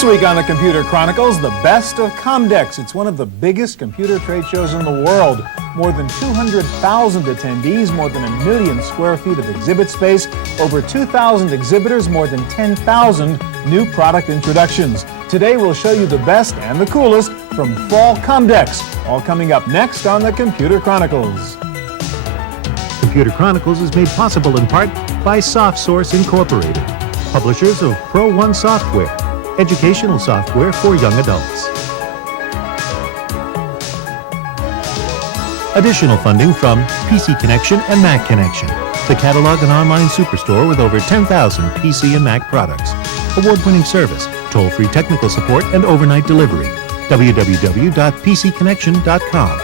This week on the Computer Chronicles, the best of Comdex. It's one of the biggest computer trade shows in the world. More than 200,000 attendees, more than 1 million square feet of exhibit space, over 2,000 exhibitors, more than 10,000 new product introductions. Today we'll show you the best and the coolest from Fall Comdex. All coming up next on the Computer Chronicles. Computer Chronicles is made possible in part by SoftSource Incorporated, publishers of Pro One software, educational software for young adults. Additional funding from PC Connection and Mac Connection, the catalog and online superstore with over 10,000 PC and Mac products. Award-winning service, toll-free technical support, and overnight delivery. www.pcconnection.com.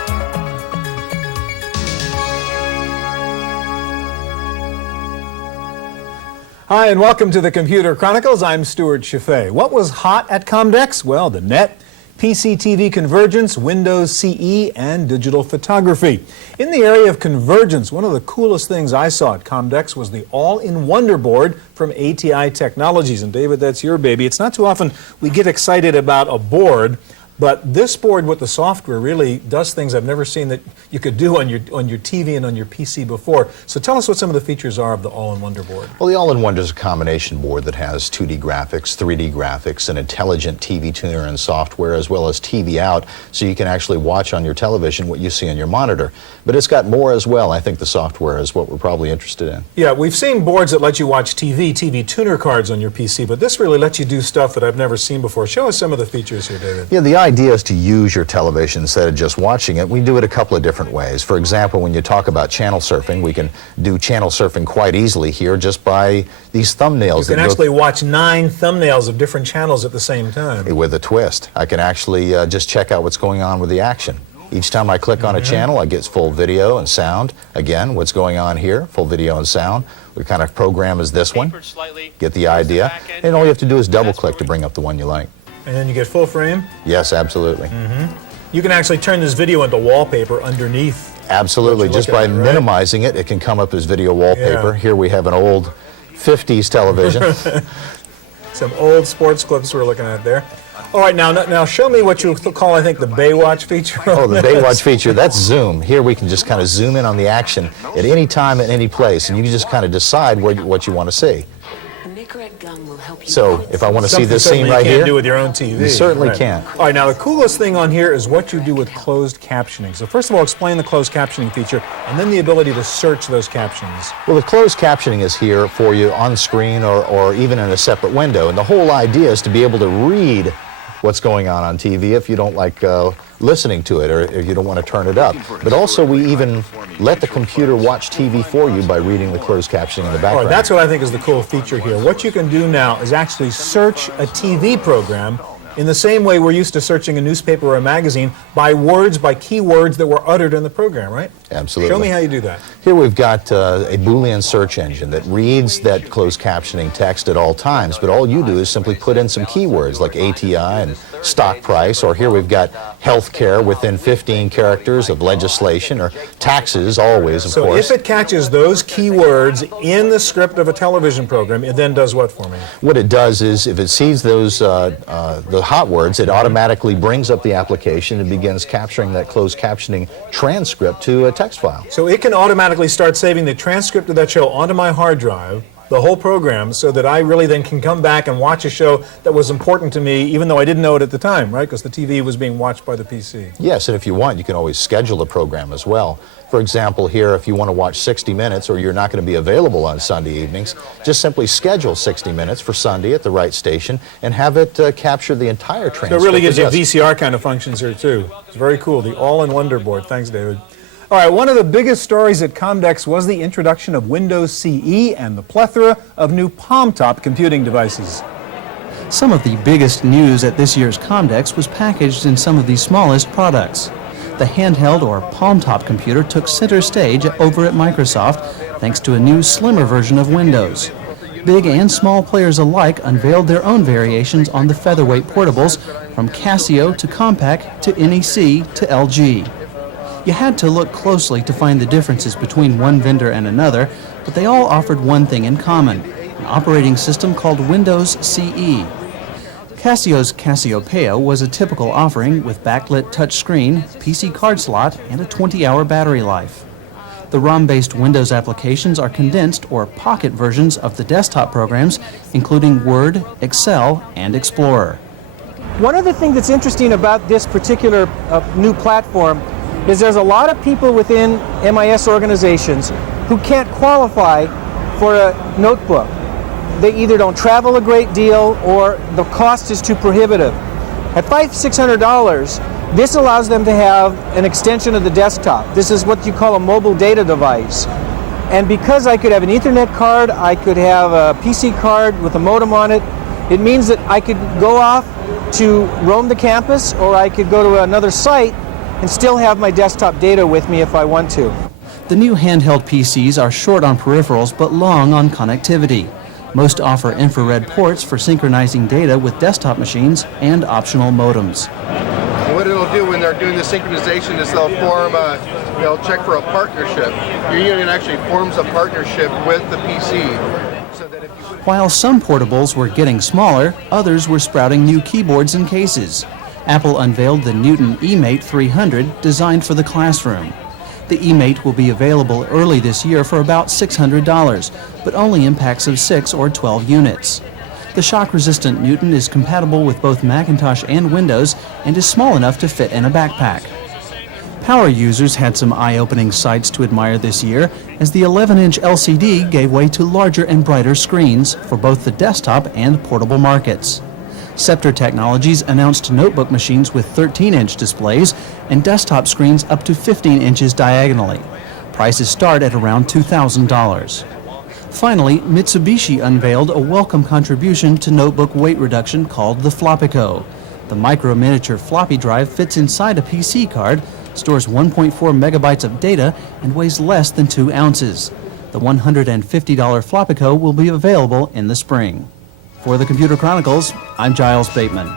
Hi, and welcome to the Computer Chronicles. I'm Stuart Chaffee. What was hot at Comdex? Well, the net, PC-TV convergence, Windows CE, and digital photography. In the area of convergence, one of the coolest things I saw at Comdex was the all-in-wonder board from ATI Technologies. And David, that's your baby. It's not too often we get excited about a board, but this board with the software really does things I've never seen that you could do on your TV and on your PC before. So tell us what some of the features are of the all-in-wonder board. Well, the all-in-wonder is a combination board that has 2D graphics, 3D graphics, an intelligent TV tuner and software, as well as TV out, so you can actually watch on your television what you see on your monitor. But it's got more as well. I think the software is what we're probably interested in. Yeah, we've seen boards that let you watch TV tuner cards on your PC, but this really lets you do stuff that I've never seen before. Show us some of the features here, David. Yeah, the idea is to use your television instead of just watching it. We do it a couple of different ways. For example, when you talk about channel surfing, we can do channel surfing quite easily here just by these thumbnails. You can actually watch 9 thumbnails of different channels at the same time. With a twist. I can actually just check out what's going on with the action. Each time I click on a channel, I get full video and sound. Again, what's going on here, full video and sound. What kind of program is this one? Get the idea. And all you have to do is double click to bring up the one you like. And then you get full frame? Yes, absolutely. You can actually turn this video into wallpaper underneath. Absolutely. Just by minimizing it, it can come up as video wallpaper. Yeah. Here we have an old 50s television. Some old sports clips we're looking at there. All right, now show me what you call, I think, the Baywatch feature. Oh, the Baywatch feature, that's zoom. Here we can just kind of zoom in on the action at any time, at any place, and you can just kind of decide what you want to see. So, if I want to see this scene right here, you can't do with your own TV. You certainly can. All right, now the coolest thing on here is what you do with closed captioning. So first of all, explain the closed captioning feature, and then the ability to search those captions. Well, the closed captioning is here for you on screen or even in a separate window, and the whole idea is to be able to read what's going on TV if you don't like listening to it or if you don't want to turn it up. But also we even let the computer watch TV for you by reading the closed captioning in the background. All right, that's what I think is the cool feature here. What you can do now is actually search a TV program in the same way we're used to searching a newspaper or a magazine by words, by keywords that were uttered in the program, right? Absolutely. Show me how you do that. Here we've got a Boolean search engine that reads that closed captioning text at all times, but all you do is simply put in some keywords like ATI and stock price, or here we've got healthcare within 15 characters of legislation, or taxes always, of course. So if it catches those keywords in the script of a television program, it then does what for me? What it does is if it sees those the hot words, it automatically brings up the application and begins capturing that closed captioning transcript to a text file. So it can automatically start saving the transcript of that show onto my hard drive, the whole program, so that I really then can come back and watch a show that was important to me, even though I didn't know it at the time, right? Because the TV was being watched by the PC. Yes, and if you want, you can always schedule the program as well. For example, here, if you want to watch 60 Minutes, or you're not going to be available on Sunday evenings, just simply schedule 60 Minutes for Sunday at the right station and have it capture the entire transcript. So it really gives you VCR kind of functions here, too. It's very cool, the all-in-wonder board. Thanks, David. All right, one of the biggest stories at Comdex was the introduction of Windows CE and the plethora of new palm-top computing devices. Some of the biggest news at this year's Comdex was packaged in some of the smallest products. The handheld or palm-top computer took center stage over at Microsoft thanks to a new, slimmer version of Windows. Big and small players alike unveiled their own variations on the featherweight portables, from Casio to Compaq to NEC to LG. You had to look closely to find the differences between one vendor and another, but they all offered one thing in common, an operating system called Windows CE. Casio's Cassiopeia was a typical offering with backlit touchscreen, PC card slot, and a 20-hour battery life. The ROM-based Windows applications are condensed or pocket versions of the desktop programs, including Word, Excel, and Explorer. One other thing that's interesting about this particular new platform is there's a lot of people within MIS organizations who can't qualify for a notebook. They either don't travel a great deal or the cost is too prohibitive. At $500-600, this allows them to have an extension of the desktop. This is what you call a mobile data device. And because I could have an Ethernet card, I could have a PC card with a modem on it, it means that I could go off to roam the campus, or I could go to another site and still have my desktop data with me if I want to. The new handheld PCs are short on peripherals but long on connectivity. Most offer infrared ports for synchronizing data with desktop machines and optional modems. What it'll do when they're doing the synchronization is they'll check for a partnership. Your union actually forms a partnership with the PC. So that if you While some portables were getting smaller, others were sprouting new keyboards and cases. Apple unveiled the Newton eMate 300 designed for the classroom. The eMate will be available early this year for about $600, but only in packs of 6 or 12 units. The shock-resistant Newton is compatible with both Macintosh and Windows and is small enough to fit in a backpack. Power users had some eye-opening sights to admire this year as the 11-inch LCD gave way to larger and brighter screens for both the desktop and portable markets. Scepter Technologies announced notebook machines with 13-inch displays and desktop screens up to 15 inches diagonally. Prices start at around $2,000. Finally, Mitsubishi unveiled a welcome contribution to notebook weight reduction called the Floppico. The micro-miniature floppy drive fits inside a PC card, stores 1.4 megabytes of data, and weighs less than 2 ounces. The $150 Floppico will be available in the spring. For the Computer Chronicles, I'm Giles Bateman.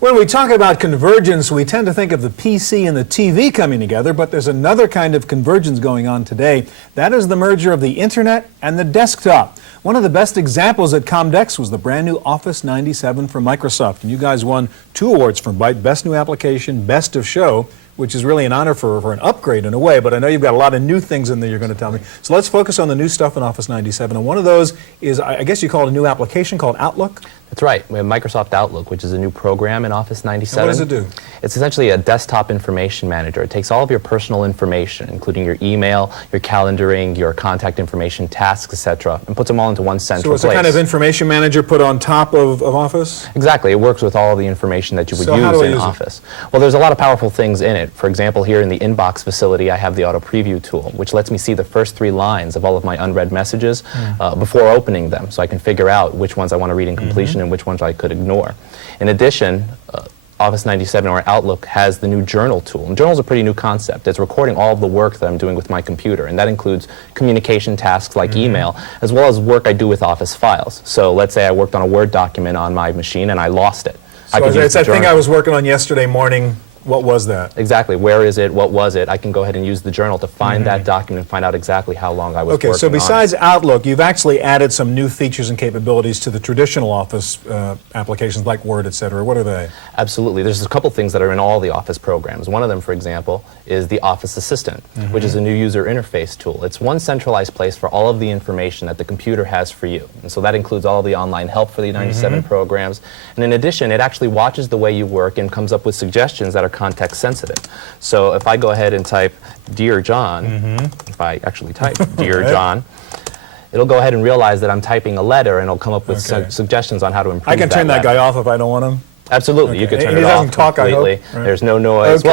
When we talk about convergence, we tend to think of the PC and the TV coming together, but there's another kind of convergence going on today. That is the merger of the Internet and the desktop. One of the best examples at Comdex was the brand new Office 97 from Microsoft. And you guys won 2 awards from Byte, Best New Application, Best of Show, which is really an honor for an upgrade in a way, but I know you've got a lot of new things in there you're going to tell me. So let's focus on the new stuff in Office 97. And one of those is, I guess you call it a new application called Outlook? That's right. We have Microsoft Outlook, which is a new program in Office 97. And what does it do? It's essentially a desktop information manager. It takes all of your personal information, including your email, your calendaring, your contact information, tasks, etc., and puts them all into one central place. So it's a kind of information manager put on top of Office? Exactly. It works with all of the information that you would So how do use I in use it? Office. Well, there's a lot of powerful things in it. For example, here in the inbox facility, I have the auto preview tool, which lets me see the first 3 lines of all of my unread messages before opening them, so I can figure out which ones I want to read in completion and which ones I could ignore. In addition, Office 97 or Outlook has the new journal tool. And journal is a pretty new concept. It's recording all of the work that I'm doing with my computer, and that includes communication tasks like email, as well as work I do with Office files. So let's say I worked on a Word document on my machine and I lost it. So it's that thing I was working on yesterday morning. What was that? Exactly. Where is it? What was it? I can go ahead and use the journal to find that document and find out exactly how long I was working on it. Okay, so besides Outlook, you've actually added some new features and capabilities to the traditional Office applications like Word, etc. What are they? Absolutely. There's a couple things that are in all the Office programs. One of them, for example, is the Office Assistant, which is a new user interface tool. It's one centralized place for all of the information that the computer has for you. And so that includes all of the online help for the 97 programs. And in addition, it actually watches the way you work and comes up with suggestions that are context sensitive. So if I go ahead and type Dear John, if I actually type Dear John, it'll go ahead and realize that I'm typing a letter and it'll come up with suggestions on how to improve that I can turn that letter. guy off if I don't want him? Absolutely, you could turn it He doesn't off talk, completely. I hope, right? There's no noise. Okay.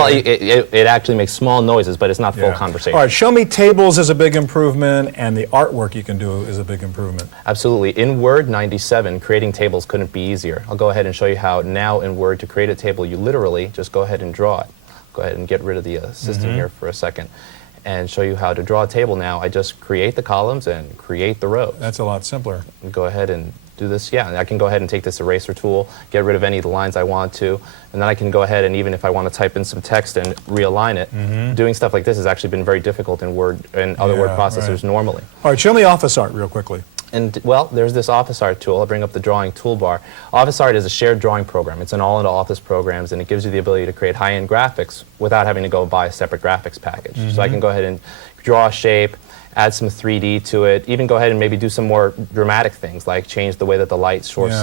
Well, it actually makes small noises, but it's not full conversation. All right, show me tables is a big improvement, and the artwork you can do is a big improvement. Absolutely. In Word 97, creating tables couldn't be easier. I'll go ahead and show you how now in Word to create a table, you literally just go ahead and draw it. Go ahead and get rid of the assistant here for a second and show you how to draw a table now. I just create the columns and create the rows. That's a lot simpler. Go ahead and do this, yeah, I can go ahead and take this eraser tool, get rid of any of the lines I want to, and then I can go ahead and even if I want to type in some text and realign it, doing stuff like this has actually been very difficult in Word and other word processors normally. All right, show me office art real quickly. And, well, there's this Office Art tool. I'll bring up the drawing toolbar. Office Art is a shared drawing program. It's in all into Office programs, and it gives you the ability to create high-end graphics without having to go buy a separate graphics package. So I can go ahead and draw a shape, add some 3D to it, even go ahead and maybe do some more dramatic things, like change the way that the light source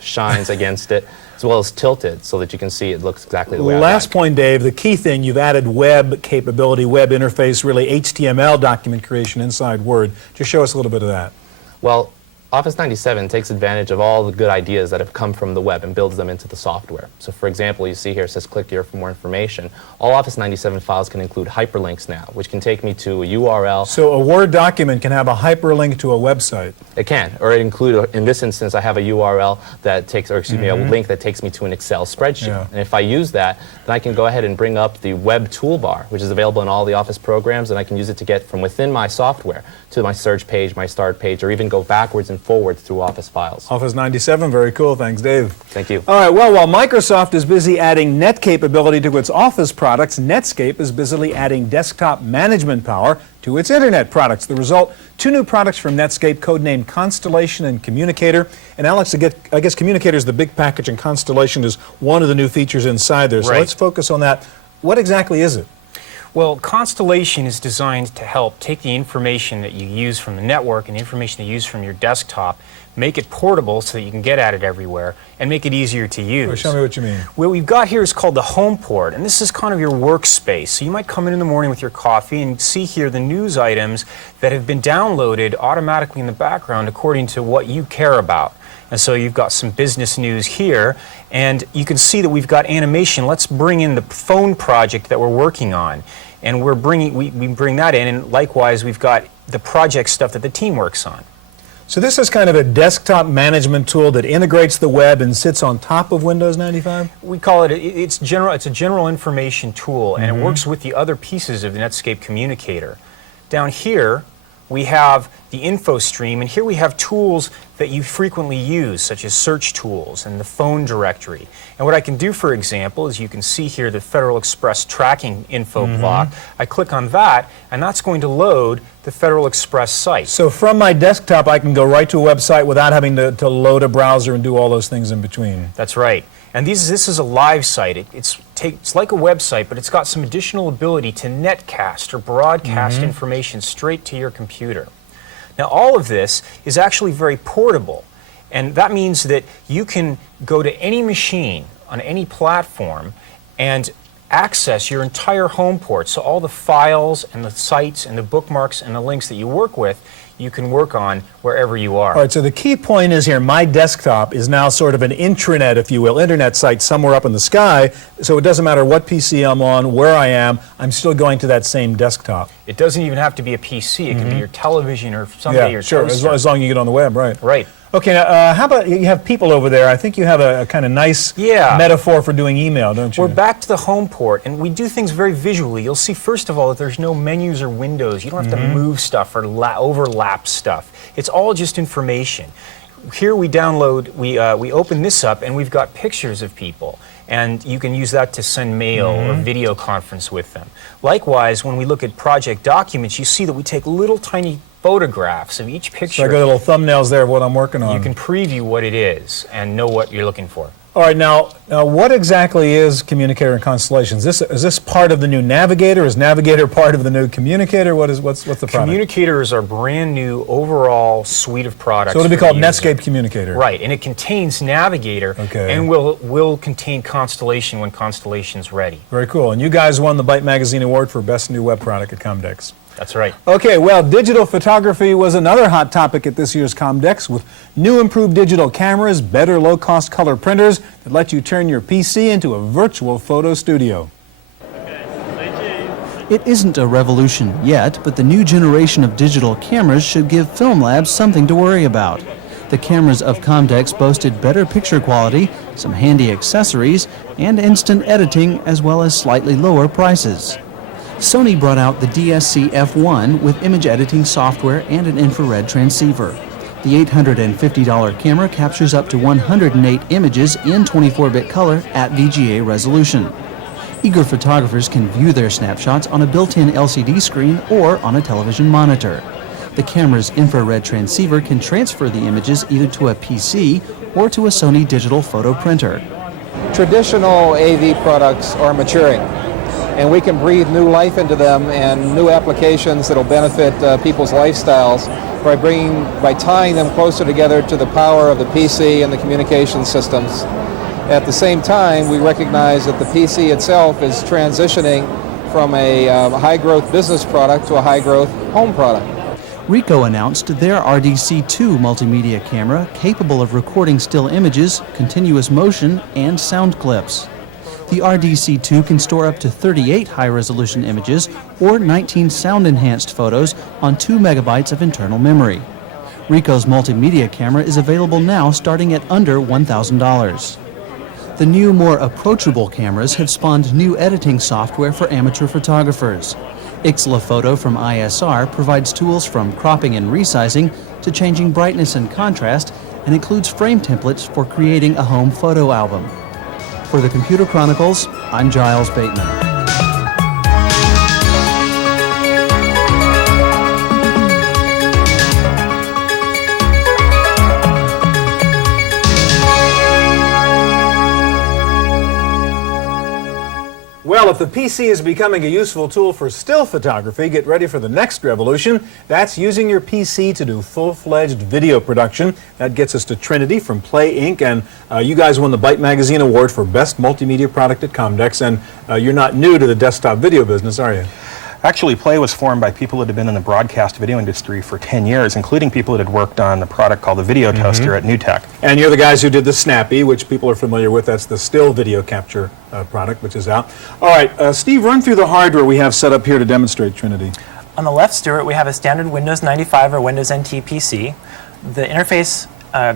shines against it, as well as tilt it so that you can see it looks exactly the way I like. Last point, Dave, the key thing, you've added web capability, web interface, really HTML document creation inside Word. Just show us a little bit of that. Well, Office 97 takes advantage of all the good ideas that have come from the web and builds them into the software. So for example, you see here it says click here for more information. All Office 97 files can include hyperlinks now, which can take me to a URL. So a Word document can have a hyperlink to a website. It can, or it include, in this instance, I have a URL that takes, or excuse me, a link that takes me to an Excel spreadsheet. Yeah. And if I use that, then I can go ahead and bring up the web toolbar, which is available in all the Office programs, and I can use it to get from within my software to my search page, my start page, or even go backwards and forward through Office files. Office 97, very cool. Thanks, Dave. Thank you. All right, well, while Microsoft is busy adding net capability to its Office products, Netscape is busily adding desktop management power to its Internet products. The result, 2 new products from Netscape, codenamed Constellation and Communicator. And Alex, I guess Communicator is the big package and Constellation is one of the new features inside there. So Right. let's focus on that. What exactly is it? Well, Constellation is designed to help take the information that you use from the network and the information that you use from your desktop, make it portable so that you can get at it everywhere, and make it easier to use. Well, show me what you mean. What we've got here is called the home port, and this is kind of your workspace. So you might come in the morning with your coffee and see here the news items that have been downloaded automatically in the background according to what you care about. And so you've got some business news here, and you can see that we've got animation. Let's bring in the phone project that we're working on. And we bring that in, and likewise we've got the project stuff that the team works on. So this is kind of a desktop management tool that integrates the web and sits on top of Windows 95? We call it, it's a general information tool, and it works with the other pieces of the Netscape Communicator. Down here, we have the info stream, and here we have tools that you frequently use, such as search tools and the phone directory. And what I can do, for example, is you can see here the Federal Express tracking info block. I click on that, and that's going to load the Federal Express site. So from my desktop, I can go right to a website without having to load a browser and do all those things in between. That's right. And this is a live site. It's like a website, but it's got some additional ability to netcast or broadcast information straight to your computer. Now, all of this is actually very portable, and that means that you can go to any machine on any platform and access your entire home port. So all the files and the sites and the bookmarks and the links that you work with, you can work on wherever you are. All right, so the key point is here, my desktop is now sort of an intranet, if you will, internet site somewhere up in the sky, so it doesn't matter what PC I'm on, where I am, I'm still going to that same desktop. It doesn't even have to be a PC. It can be your television or someday your sure, toaster. as long as you get on the web, right. Right. Okay, now, how about you have people over there? I think you have a kind of nice metaphor for doing email, don't you? We're back to the home port, and we do things very visually. You'll see, first of all, that there's no menus or windows. You don't have to move stuff or overlap stuff. It's all just information. Here we download, we open this up, and we've got pictures of people. And you can use that to send mail or video conference with them. Likewise, when we look at project documents, you see that we take little tiny photographs of each picture. So I got little thumbnels there of what I'm working on. You can preview what it is and know what you're looking for. All right, now what exactly is Communicator and Constellation? Is this part of the new Navigator? Is Navigator part of the new Communicator? What's the product? Communicator is our brand new overall suite of products. So it'll be called the user. Netscape Communicator. Right, and it contains Navigator, and will contain Constellation when Constellation's ready. Very cool. And you guys won the Byte Magazine Award for Best New Web Product at Comdex. That's right. Okay, well, digital photography was another hot topic at this year's Comdex, with new improved digital cameras, better low-cost color printers that let you turn your PC into a virtual photo studio. It isn't a revolution yet, but the new generation of digital cameras should give film labs something to worry about. The cameras of Comdex boasted better picture quality, some handy accessories, and instant editing, as well as slightly lower prices. Sony brought out the DSC-F1 with image editing software and an infrared transceiver. The $850 camera captures up to 108 images in 24-bit color at VGA resolution. Eager photographers can view their snapshots on a built-in LCD screen or on a television monitor. The camera's infrared transceiver can transfer the images either to a PC or to a Sony digital photo printer. Traditional AV products are maturing, and we can breathe new life into them and new applications that will benefit people's lifestyles by tying them closer together to the power of the PC and the communication systems. At the same time, we recognize that the PC itself is transitioning from a high-growth business product to a high-growth home product. Ricoh announced their RDC2 multimedia camera capable of recording still images, continuous motion, and sound clips. The RDC2 can store up to 38 high-resolution images or 19 sound-enhanced photos on 2 megabytes of internal memory. Ricoh's multimedia camera is available now starting at under $1,000. The new, more approachable cameras have spawned new editing software for amateur photographers. Ixla Photo from ISR provides tools from cropping and resizing to changing brightness and contrast, and includes frame templates for creating a home photo album. For the Computer Chronicles, I'm Giles Bateman. Well, if the PC is becoming a useful tool for still photography, get ready for the next revolution. That's using your PC to do full-fledged video production. That gets us to Trinity from Play Inc. And you guys won the Byte Magazine Award for Best Multimedia Product at Comdex. And you're not new to the desktop video business, are you? Actually, Play was formed by people that had been in the broadcast video industry for 10 years, including people that had worked on the product called the Video Toaster at NewTek. And you're the guys who did the Snappy, which people are familiar with. That's the still video capture product, which is out. All right, Steve, run through the hardware we have set up here to demonstrate Trinity. On the left, Stuart, we have a standard Windows 95 or Windows NT PC. The interface,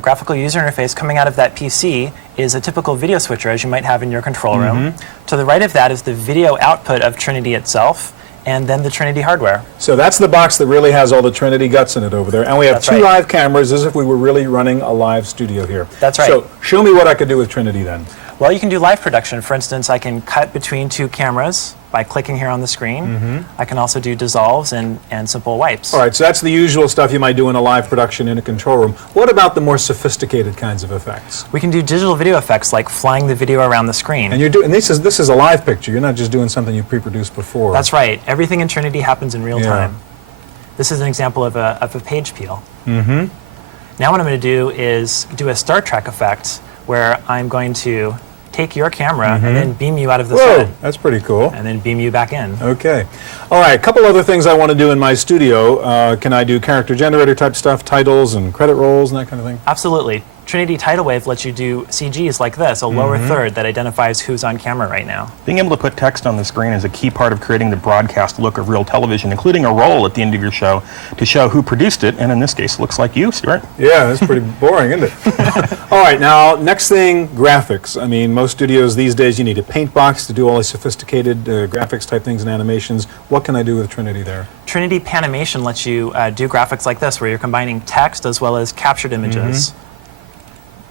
graphical user interface coming out of that PC is a typical video switcher, as you might have in your control room. To the right of that is the video output of Trinity itself, and then the Trinity hardware. So that's the box that really has all the Trinity guts in it over there. And we have two live cameras as if we were really running a live studio here. That's right. So show me what I could do with Trinity then. Well, you can do live production. For instance, I can cut between two cameras by clicking here on the screen. I can also do dissolves and simple wipes. All right, so that's the usual stuff you might do in a live production in a control room. What about the more sophisticated kinds of effects? We can do digital video effects like flying the video around the screen. And you're doing this is a live picture. You're not just doing something you pre-produced before. That's right. Everything in Trinity happens in real time. This is an example of a page peel. Now what I'm going to do is do a Star Trek effect where I'm going to take your camera and then beam you out of the set. That's pretty cool. And then beam you back in. Okay. All right, a couple other things I want to do in my studio. Can I do character generator type stuff, titles and credit rolls and that kind of thing? Absolutely. Trinity Title Wave lets you do CGs like this, a lower third that identifies who's on camera right now. Being able to put text on the screen is a key part of creating the broadcast look of real television, including a roll at the end of your show to show who produced it, and in this case, it looks like you, Stuart. Yeah, that's pretty boring, isn't it? All right, now, next thing, graphics. I mean, most studios these days, you need a paint box to do all these sophisticated graphics type things and animations. What can I do with Trinity there? Trinity Panimation lets you do graphics like this, where you're combining text as well as captured images.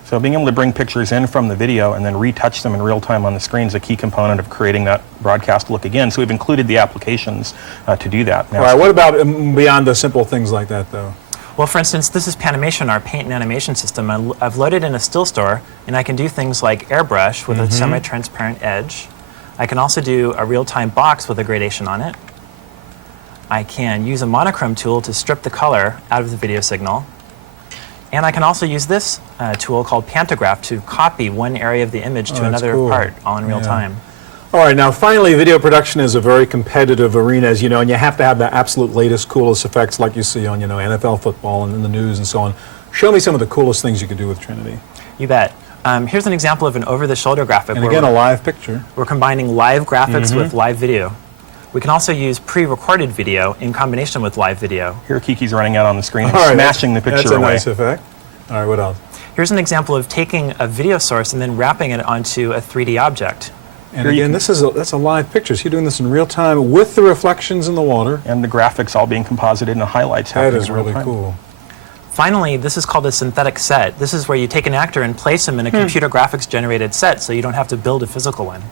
So being able to bring pictures in from the video and then retouch them in real time on the screen is a key component of creating that broadcast look again. So we've included the applications to do that. Now, all right, what about beyond the simple things like that, though? Well, for instance, this is Panimation, our paint and animation system. I've loaded in a still store, and I can do things like airbrush with a semi-transparent edge. I can also do a real-time box with a gradation on it. I can use a monochrome tool to strip the color out of the video signal. And I can also use this tool called Pantograph to copy one area of the image to another part, all in real time. All right, now finally, video production is a very competitive arena, as you know, and you have to have the absolute latest, coolest effects like you see on, NFL football and in the news and so on. Show me some of the coolest things you could do with Trinity. You bet. Here's an example of an over-the-shoulder graphic. And again, a live picture. We're combining live graphics with live video. We can also use pre-recorded video in combination with live video. Here Kiki's running out on the screen and smashing the picture away. That's a nice effect. All right, what else? Here's an example of taking a video source and then wrapping it onto a 3D object. And again, that's a live picture. So you're doing this in real time with the reflections in the water. And the graphics all being composited and the highlights happening in real time. That is really cool. Finally, this is called a synthetic set. This is where you take an actor and place him in a computer graphics generated set, so you don't have to build a physical one.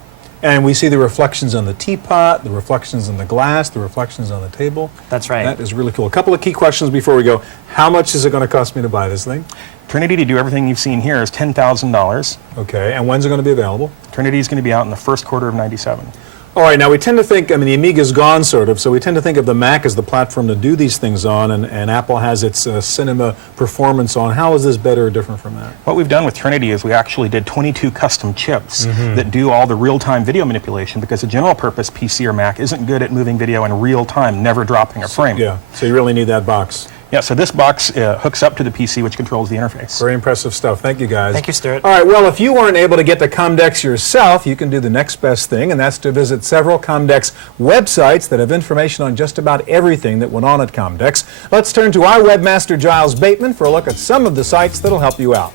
And we see the reflections on the teapot, the reflections in the glass, the reflections on the table. That's right. That is really cool. A couple of key questions before we go. How much is it going to cost me to buy this thing? Trinity, to do everything you've seen here, is $10,000. Okay, and when's it going to be available? Trinity is going to be out in the first quarter of '97. All right, now we tend to think, I mean, the Amiga's gone sort of, so we tend to think of the Mac as the platform to do these things on, and Apple has its cinema performance on. How is this better or different from that? What we've done with Trinity is we actually did 22 custom chips that do all the real-time video manipulation, because a general purpose PC or Mac isn't good at moving video in real time, never dropping a frame. Yeah, so you really need that box. Yeah, so this box hooks up to the PC, which controls the interface. Very impressive stuff. Thank you, guys. Thank you, Stuart. All right, well, if you weren't able to get to Comdex yourself, you can do the next best thing, and that's to visit several Comdex websites that have information on just about everything that went on at Comdex. Let's turn to our webmaster, Giles Bateman, for a look at some of the sites that'll help you out.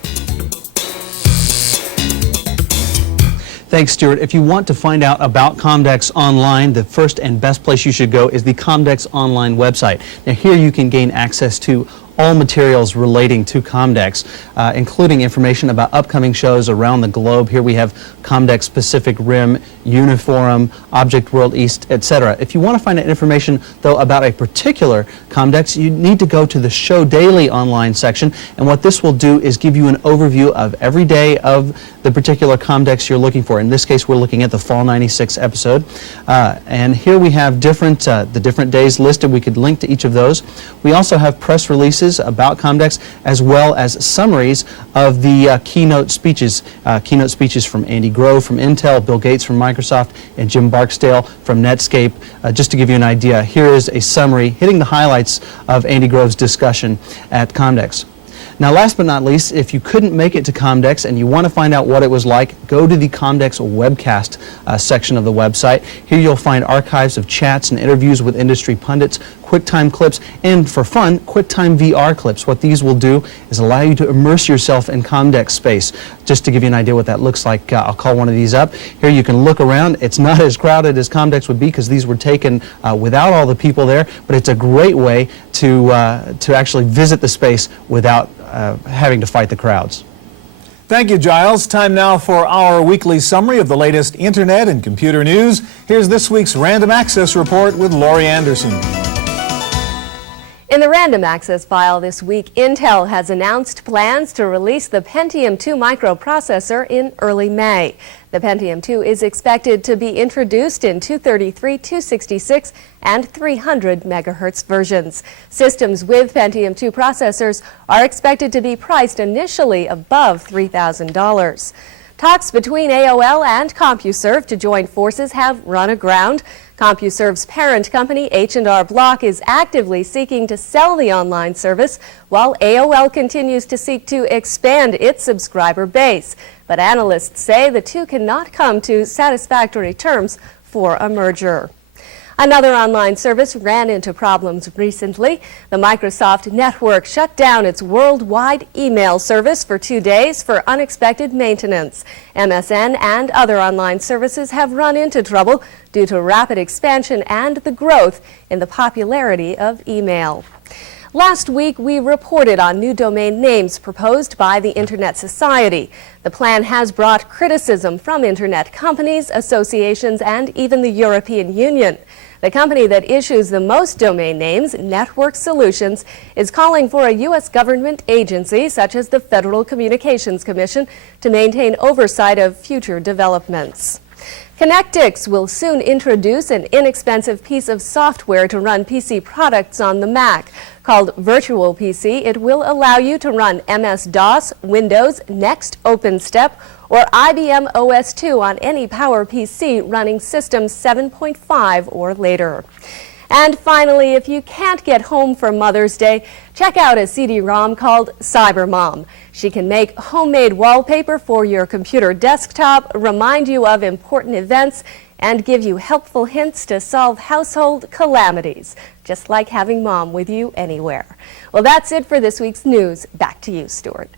Thanks, Stuart. If you want to find out about Comdex online, the first and best place you should go is the Comdex online website. Now, here you can gain access to all materials relating to Comdex, including information about upcoming shows around the globe. Here we have Comdex Pacific Rim, Uniforum, Object World East, etc. If you want to find out information, though, about a particular Comdex, you need to go to the Show Daily online section, and what this will do is give you an overview of every day of the particular Comdex you're looking for. In this case, we're looking at the Fall '96 episode, and here we have the different days listed. We could link to each of those. We also have press releases about Comdex, as well as summaries of the keynote speeches from Andy Grove from Intel, Bill Gates from Microsoft, and Jim Barksdale from Netscape. Just to give you an idea, here is a summary hitting the highlights of Andy Grove's discussion at Comdex. Now, last but not least, if you couldn't make it to Comdex and you want to find out what it was like, go to the Comdex webcast section of the website. Here you'll find archives of chats and interviews with industry pundits, QuickTime clips, and for fun, QuickTime VR clips. What these will do is allow you to immerse yourself in Comdex space. Just to give you an idea what that looks like, I'll call one of these up. Here you can look around. It's not as crowded as Comdex would be because these were taken without all the people there, but it's a great way to actually visit the space without having to fight the crowds. Thank you, Giles. Time now for our weekly summary of the latest internet and computer news. Here's this week's Random Access Report with Laurie Anderson. In the Random Access file this week, Intel has announced plans to release the Pentium 2 microprocessor in early May. The Pentium 2 is expected to be introduced in 233, 266, and 300 megahertz versions. Systems with Pentium 2 processors are expected to be priced initially above $3,000. Talks between AOL and CompuServe to join forces have run aground. CompuServe's parent company, H&R Block, is actively seeking to sell the online service, while AOL continues to seek to expand its subscriber base. But analysts say the two cannot come to satisfactory terms for a merger. Another online service ran into problems recently. The Microsoft network shut down its worldwide email service for 2 days for unexpected maintenance. MSN and other online services have run into trouble due to rapid expansion and the growth in the popularity of email. Last week, we reported on new domain names proposed by the Internet Society. The plan has brought criticism from Internet companies, associations, and even the European Union. The company that issues the most domain names, Network Solutions, is calling for a U.S. government agency such as the Federal Communications Commission to maintain oversight of future developments. Connectix will soon introduce an inexpensive piece of software to run PC products on the Mac. Called Virtual PC, it will allow you to run MS-DOS, Windows, Next, OpenStep, or IBM OS2 on any PowerPC running System 7.5 or later. And finally, if you can't get home for Mother's Day, check out a CD-ROM called CyberMom. She can make homemade wallpaper for your computer desktop, remind you of important events, and give you helpful hints to solve household calamities, just like having Mom with you anywhere. Well, that's it for this week's news. Back to you, Stuart.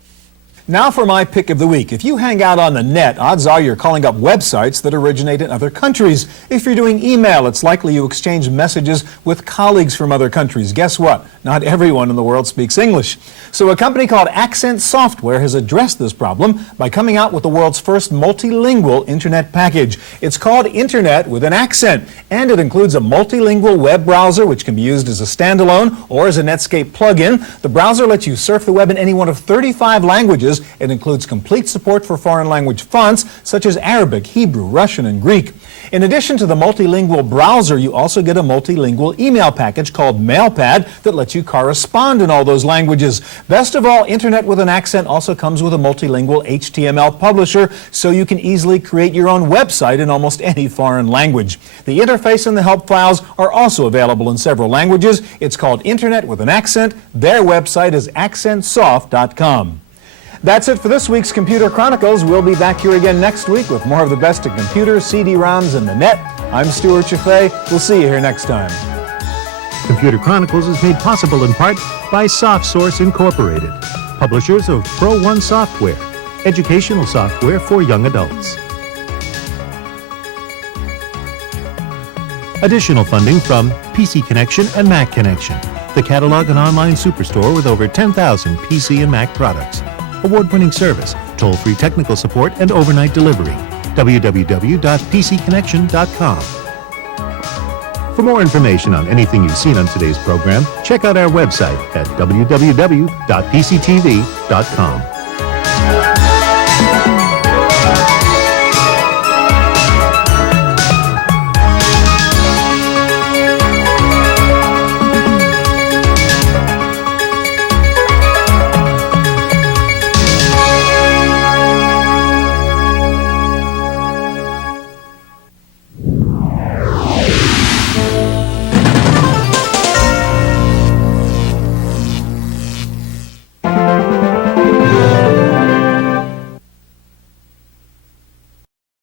Now for my pick of the week. If you hang out on the net, odds are you're calling up websites that originate in other countries. If you're doing email, it's likely you exchange messages with colleagues from other countries. Guess what? Not everyone in the world speaks English. So a company called Accent Software has addressed this problem by coming out with the world's first multilingual internet package. It's called Internet with an Accent, and it includes a multilingual web browser which can be used as a standalone or as a Netscape plugin. The browser lets you surf the web in any one of 35 languages. It includes complete support for foreign language fonts such as Arabic, Hebrew, Russian, and Greek. In addition to the multilingual browser, you also get a multilingual email package called MailPad that lets you correspond in all those languages. Best of all, Internet with an Accent also comes with a multilingual HTML publisher, so you can easily create your own website in almost any foreign language. The interface and the help files are also available in several languages. It's called Internet with an Accent. Their website is accentsoft.com. That's it for this week's Computer Chronicles. We'll be back here again next week with more of the best of computers, CD-ROMs, and the net. I'm Stuart Chaffee. We'll see you here next time. Computer Chronicles is made possible in part by SoftSource Incorporated, publishers of Pro One software, educational software for young adults. Additional funding from PC Connection and Mac Connection, the catalog and online superstore with over 10,000 PC and Mac products. Award-winning service, toll-free technical support, and overnight delivery. www.pcconnection.com. For more information on anything you've seen on today's program, check out our website at www.pctv.com.